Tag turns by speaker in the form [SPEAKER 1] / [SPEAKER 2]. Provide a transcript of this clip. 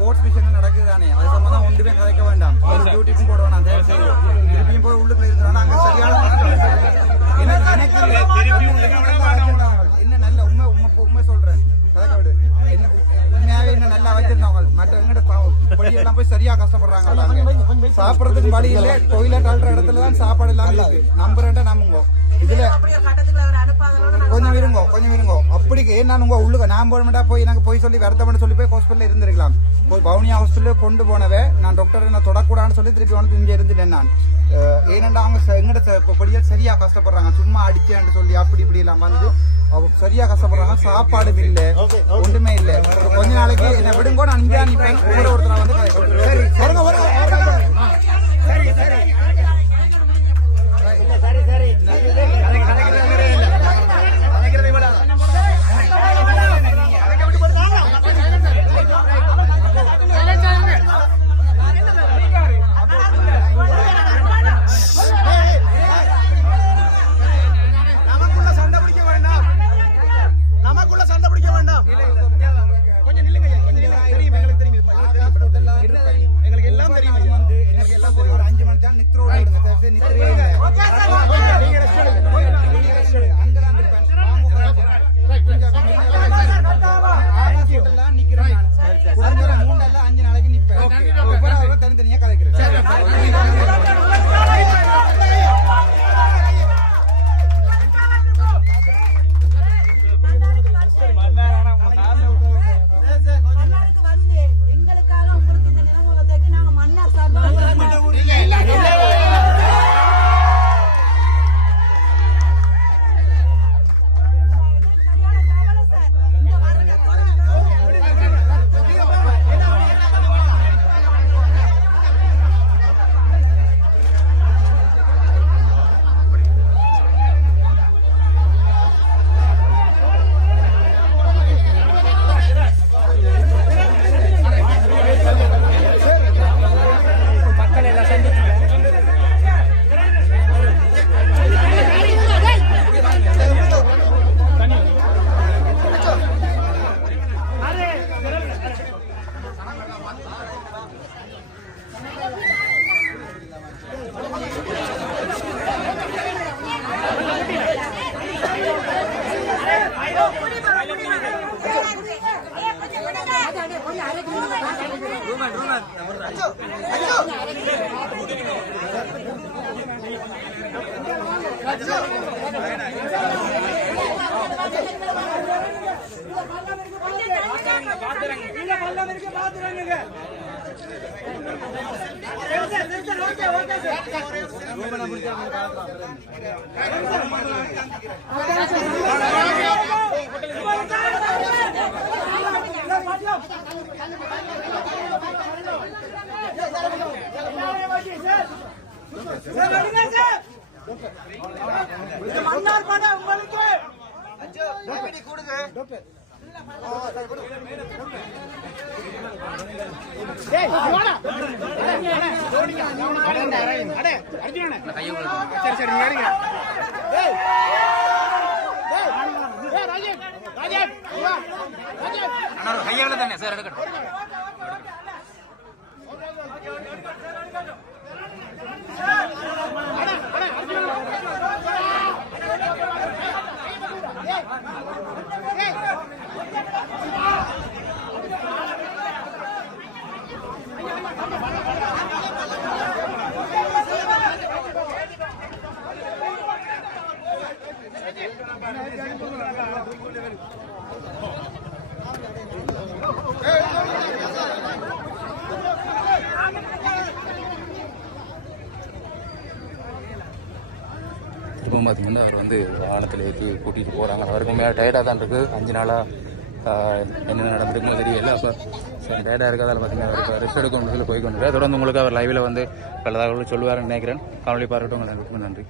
[SPEAKER 1] Sports விஷயங்கள் நடக்குது தானே அது சம்பந்தம் ஒன்றுமே கதைக்க வேண்டாம். ஒரு டியூட்டிக்கும் போட வேணாம் தயவு செய்து திருப்பியும் போய் உள்ளுக்குள்ள இருந்தாலும் அங்க சரியான என்ன நல்ல உண்மை உண்மை உண்மை சொல்றேன். கதைக்க விடு. என்ன உண்மையாவே இன்னும் நல்லா வச்சிருந்தவங்க மற்ற எங்கிட்ட பொடியெல்லாம் வழி இல்லை. டொய்லெட் அழுற சாப்பாடு இல்லாம இருக்கு. நம்புங்க. இதுல இருங்கோ கொஞ்சம் இருங்கோ. அப்படி நான் உங்க உள்ளுக்கு நான் போனமெண்டா போய் எனக்கு போய் சொல்லி வருத்தப்பட்டு சொல்லி போய் ஹாஸ்பிட்டல் இருந்திருக்கலாம். போய் பவுனியா ஹாஸ்பிட்டல் கொண்டு போனவே நான் டாக்டர் என்ன தொடக்கூடாதுன்னு சொல்லி திருப்பி வந்து இங்கே இருந்துட்டேன் நான். ஏனெண்டா அவங்க எங்கட எங்கிட்ட சரியா கஷ்டப்படுறாங்க. சும்மா அடிச்சேன்னு சொல்லி அப்படி இப்படி எல்லாம் வந்து அவங்க சரியா கஷ்டப்படுறாங்க. சாப்பாடு இல்ல ஒன்றுமே இல்ல. கொஞ்ச நாளைக்கு என்ன விடுங்கோ நான் இங்கே நிப்பேன் ஒருத்தர் வந்து சரி. தான் நித்திர விடுங்க தயவு செய்து நித்திரையே இல்லை.
[SPEAKER 2] நீங்க rest எடுங்க.
[SPEAKER 1] அங்கதான் இருப்பேன். நிக்கிறேன் மூணு அல்ல அஞ்சு நாளைக்கு நிப்பேன். தனித்தனியா கதைக்கிறேன்.
[SPEAKER 3] மன்னாருக்கு வந்து எங்களுக்காக உங்களுக்கு இந்த நிலைமை வந்ததுக்கு நாங்க மன்னார் சார்பாக சரியான கவலை சார் இந்த
[SPEAKER 2] மன்னார் படம் உங்களுக்கு சரி சரி நீங்க எடுங்க. ஏய். ஏய். ஏய், ராஜேஷ். ராஜேஷ், இங்க வா. ராஜேஷ்.
[SPEAKER 4] கையால தானே சார் எடுக்கட்டும் இப்போ பார்த்தீங்கன்னா அவர் வந்து வாகனத்தில் ஏற்றி கூட்டிகிட்டு போகிறாங்க அவருக்கு மேலே டயர்டாக தான் இருக்குது அஞ்சு நாளாக என்னென்ன நடந்திருக்குமோ தெரியல. அப்போ சரி டயர்டாக இருக்கிறதால பார்த்தீங்கன்னா அவர் ரெஸ்ட் எடுக்க போய் கொண்டு தொடர்ந்து உங்களுக்கு அவர் லைவில் வந்து பல தகவல்கள் சொல்லுவாருன்னு நினைக்கிறேன். காணொலி பார்க்கட்டும். உங்களுக்கு நன்றி.